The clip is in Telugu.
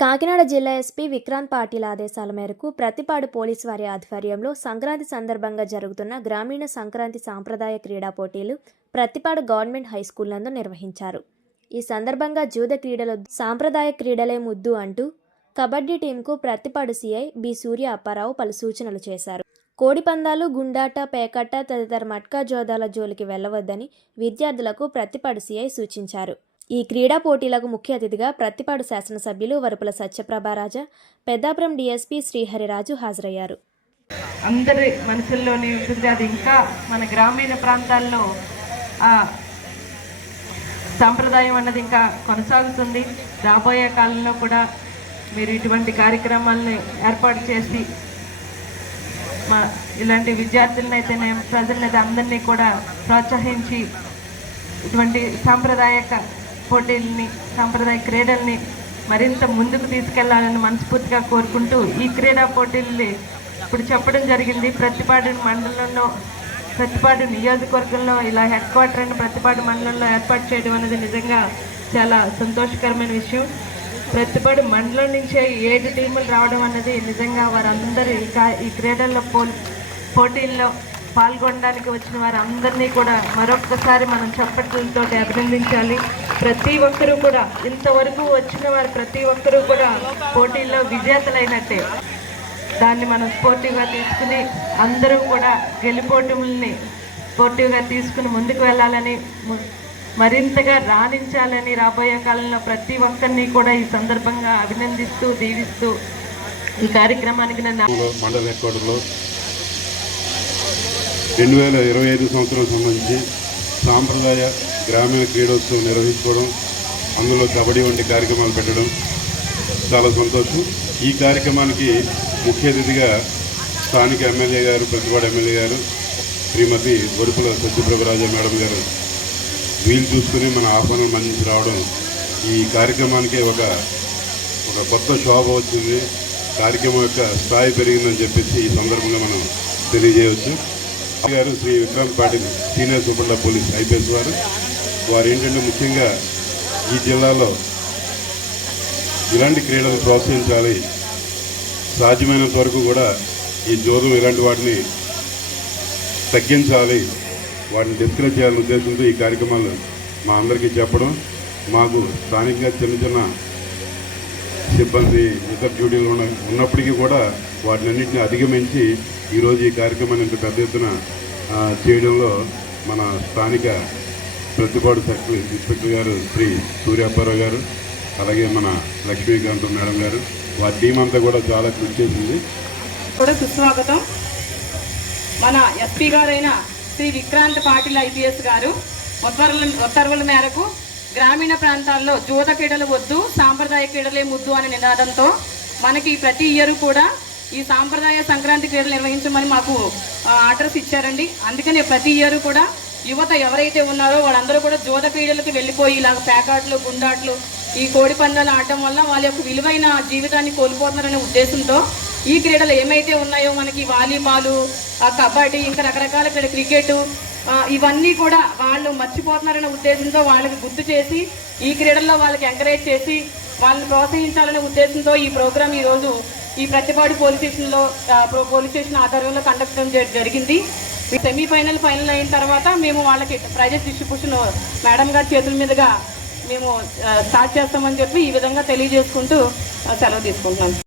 కాకినాడ జిల్లా ఎస్పీ విక్రాంత్ పాటిల్ ఆదేశాల మేరకు ప్రతిపాడు పోలీసు వారి ఆధ్వర్యంలో సంక్రాంతి సందర్భంగా జరుగుతున్న గ్రామీణ సంక్రాంతి సాంప్రదాయ క్రీడా పోటీలు ప్రతిపాడు గవర్నమెంట్ హై స్కూల్ నందు నిర్వహించారు. ఈ సందర్భంగా జూద క్రీడలు సాంప్రదాయ క్రీడలే ముద్దు అంటూ కబడ్డీ టీంకు ప్రతిపాడు సీఐ బి సూర్య అప్పారావు పలు సూచనలు చేశారు. కోడిపందాలు గుండాట పేకట్ట తదితర మట్కా జోదాల జోలికి వెళ్ళవద్దని విద్యార్థులకు ప్రతిపాడు సీఐ సూచించారు. ఈ క్రీడా పోటీలకు ముఖ్య అతిథిగా ప్రత్తిపాడు శాసనసభ్యులు వరుపుల సత్యప్రభారాజా పెద్దాపురం డీఎస్పీ శ్రీహరిరాజు హాజరయ్యారు. అందరి మనసుల్లోనే ఉంటుంది. అది ఇంకా మన గ్రామీణ ప్రాంతాల్లో ఆ సాంప్రదాయం అన్నది ఇంకా కొనసాగుతుంది. రాబోయే కాలంలో కూడా మీరు ఇటువంటి కార్యక్రమాలను ఏర్పాటు చేసి మా ఇలాంటి విద్యార్థులను ప్రజలనైతే అందరినీ కూడా ప్రోత్సహించి ఇటువంటి సాంప్రదాయక పోటీల్ని సాంప్రదాయ క్రీడల్ని మరింత ముందుకు తీసుకెళ్ళాలని మనస్ఫూర్తిగా కోరుకుంటూ ఈ క్రీడా పోటీల్ని ఇప్పుడు చెప్పడం జరిగింది. ప్రతిపాడు మండలంలో ప్రతిపాడు నియోజకవర్గంలో ఇలా హెడ్ క్వార్టర్ అని ప్రతిపాడు మండలంలో ఏర్పాటు చేయడం అనేది నిజంగా చాలా సంతోషకరమైన విషయం. ప్రతిపాడు మండలం నుంచే ఏడు టీములు రావడం అనేది నిజంగా వారందరూ ఈ ఈ క్రీడల్లో పో పోటీల్లో పాల్గొనడానికి వచ్చిన వారందరినీ కూడా మరొక్కసారి మనం చప్పట్లతో అభినందించాలి. ప్రతి ఒక్కరూ కూడా ఇంతవరకు వచ్చిన వారు ప్రతి ఒక్కరూ కూడా పోటీల్లో విజేతలైనట్టే. దాన్ని మనం స్పోర్టివ్గా తీసుకుని అందరూ కూడా గెలుపోటముల్ని స్పోర్టివ్గా తీసుకుని ముందుకు వెళ్ళాలని మరింతగా రాణించాలని రాబోయే కాలంలో ప్రతి ఒక్కరిని కూడా ఈ సందర్భంగా అభినందిస్తూ దీవిస్తూ ఈ కార్యక్రమానికి నన్ను మండల హెడ్ రెండు వేల ఇరవై ఐదు సంవత్సరం సంబంధించి సాంప్రదాయ గ్రామీణ క్రీడోత్సవం నిర్వహించుకోవడం అందులో కబడ్డీ వంటి కార్యక్రమాలు పెట్టడం చాలా సంతోషం. ఈ కార్యక్రమానికి ముఖ్య అతిథిగా స్థానిక ఎమ్మెల్యే గారు ప్రతిపాడు ఎమ్మెల్యే గారు శ్రీమతి వరుపుల సత్యప్రభరాజ మేడం గారు వీలు చూసుకుని మన ఆహ్వానం అందించి రావడం ఈ కార్యక్రమానికి ఒక ఒక కొత్త శోభ వచ్చింది. కార్యక్రమం యొక్క స్థాయి పెరిగిందని చెప్పేసి ఈ సందర్భంగా మనం తెలియజేయవచ్చు. గారు Sri Vikrant Patil senior superintendent police IPS వారు. వారు ఏంటంటే ముఖ్యంగా ఈ జిల్లాలో ఇలాంటి క్రీడలు ప్రోత్సహించాలి. సాధ్యమైనంత వరకు కూడా ఈ జోదం ఇలాంటి వాటిని తగ్గించాలి. వాటిని డిస్కరేజ్ చేయాలనే ఉద్దేశంతో ఈ కార్యక్రమాలు మా అందరికీ చెప్పడం మాకు స్థానికంగా చిన్న చిన్న సిబ్బంది ఇతర డ్యూటీలు ఉన్న ఉన్నప్పటికీ కూడా వాటినన్నింటినీ అధిగమించి ఈరోజు ఈ కార్యక్రమాన్ని ఇంత పెద్ద ఎత్తున చేయడంలో మన స్థానిక ప్రతిపాడు సర్కిల్ ఇన్స్పెక్టర్ గారు శ్రీ సూర్యాపారావు గారు అలాగే మన లక్ష్మీకాంత మేడం గారు వారి టీం అంతా కూడా చాలా కృషి చేసింది. కూడా సుస్వాగతం. మన ఎస్పీ గారైన శ్రీ విక్రాంత్ పాటిల్ ఐపీఎస్ గారు ఉత్తర్వుల ఉత్తర్వుల మేరకు గ్రామీణ ప్రాంతాల్లో జూద క్రీడలు వద్దు సాంప్రదాయ క్రీడలే ముద్దు అనే నినాదంతో మనకి ప్రతి ఇయర్ కూడా ఈ సాంప్రదాయ సంక్రాంతి క్రీడలు నిర్వహించమని మాకు ఆర్డర్స్ ఇచ్చారండి. అందుకనే ప్రతి ఇయర్ కూడా యువత ఎవరైతే ఉన్నారో వాళ్ళందరూ కూడా జూద క్రీడలకు వెళ్ళిపోయి ఇలాగ పేకాట్లు గుండాట్లు ఈ కోడి పందాలు ఆడటం వల్ల వాళ్ళ యొక్క విలువైన జీవితాన్ని కోల్పోతున్నారనే ఉద్దేశంతో ఈ క్రీడలు ఏమైతే ఉన్నాయో మనకి వాలీబాలు కబడ్డీ ఇంకా రకరకాల క్రీడ క్రికెట్ ఇవన్నీ కూడా వాళ్ళు మర్చిపోతున్నారనే ఉద్దేశంతో వాళ్ళకి గుర్తు చేసి ఈ క్రీడల్లో వాళ్ళకి ఎంకరేజ్ చేసి వాళ్ళని ప్రోత్సహించాలనే ఉద్దేశంతో ఈ ప్రోగ్రాం ఈరోజు ఈ ప్రతిపాడు పోలీస్ స్టేషన్లో ప్రో- పోలీస్ స్టేషన్ ఆధ్వర్యంలో కండక్ట్ చేయడం జరిగింది. ఈ సెమీఫైనల్ ఫైనల్ అయిన తర్వాత మేము వాళ్ళకి ప్రైజెస్ డిస్ట్రిబ్యూషన్ మేడం గారి చేతుల మీదుగా మేము స్టార్ట్ చేస్తామని చెప్పి ఈ విధంగా తెలియజేసుకుంటూ సెలవు తీసుకుంటున్నాం.